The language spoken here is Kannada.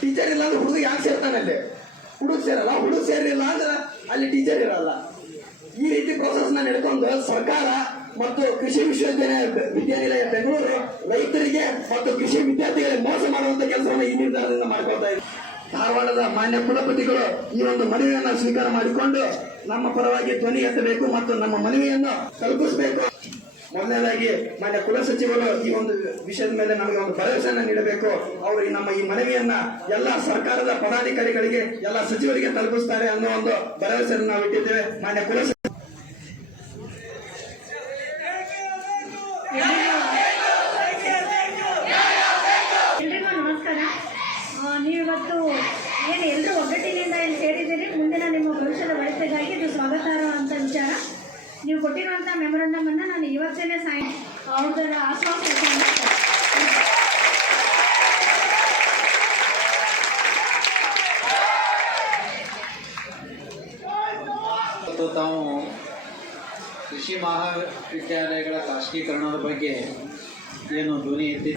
ಯಾಕೆ ಸೇರ್ತಾನೆ ಅಲ್ಲಿ ಹುಡುಗ ಸೇರಲ್ಲ, ಹುಡುಗ ಸೇರಿಲ್ಲ ಅಂದ್ರೆ ಅಲ್ಲಿ ಟೀಚರ್ ಇರಲ್ಲ. ಈ ರೀತಿ ಪ್ರೊಸೆಸ್ನ ನಡ್ಕೊಂಡು ಸರ್ಕಾರ ಮತ್ತು ಕೃಷಿ ವಿಶ್ವವಿದ್ಯಾಲಯ ವಿದ್ಯಾನಿಲಯ ಬೆಂಗಳೂರು ರೈತರಿಗೆ ಮತ್ತು ಕೃಷಿ ವಿದ್ಯಾರ್ಥಿಗಳಿಗೆ ಮೋಸ ಮಾಡುವಂತ ಕೆಲಸವನ್ನು ಈ ನಿರ್ಧಾರದಿಂದ ಮಾಡ್ಕೊಳ್ತಾ ಇದೆ ಧಾರವಾಡದ ಮಾನ್ಯ ಕುಲಪತಿಗಳು ಈ ಒಂದು ಮನವಿಯನ್ನು ಸ್ವೀಕಾರ ಮಾಡಿಕೊಂಡು ನಮ್ಮ ಪರವಾಗಿ ಧ್ವನಿ ಎತ್ತಬೇಕು ಮತ್ತು ನಮ್ಮ ಮನವಿಯನ್ನು ತಲುಪಿಸಬೇಕು ಮೊದಲನೇದಾಗಿ ಮಾನ್ಯ ಕುಲಸಚಿವರು ಈ ಒಂದು ವಿಷಯದ ಮೇಲೆ ನಮಗೆ ಒಂದು ಭರವಸೆಯನ್ನು ನೀಡಬೇಕು. ಅವರು ನಮ್ಮ ಈ ಮನವಿಯನ್ನ ಎಲ್ಲ ಸರ್ಕಾರದ ಪದಾಧಿಕಾರಿಗಳಿಗೆ ಎಲ್ಲ ಸಚಿವರಿಗೆ ತಲುಪಿಸ್ತಾರೆ ಅನ್ನೋ ಒಂದು ಭರವಸೆಯನ್ನು ನಾವು ಇಟ್ಟಿದ್ದೇವೆ. ಮಾನ್ಯ ಆ, ನೀವಿವತ್ತು ಏನು ಎಲ್ಲರೂ ಒಗ್ಗಟ್ಟಿನಿಂದ ಇಲ್ಲಿ ಸೇರಿದ್ದೀರಿ. ಮುಂದಿನ ನಿಮ್ಮ ಭವಿಷ್ಯದ ವ್ಯವಸ್ಥೆಗಾಗಿ ಇದು ಸ್ವಾಗತಾರ್ಹ ಅಂತ ವಿಚಾರ. ನೀವು ಕೊಟ್ಟಿರುವಂಥ ಮೆಮೊರಂಡಮ್ ಅನ್ನು ನಾನು ಇವತ್ತೇನೆ ಸೈನ್ ಅವ್ರದ್ದರ ಆಶ್ವಾಸನೆ ಇವತ್ತು ತಾವು ಕೃಷಿ ಮಹಾವಿದ್ಯಾಲಯಗಳ ಖಾಸಗೀಕರಣದ ಬಗ್ಗೆ ಏನು ಧ್ವನಿ ಎತ್ತಿ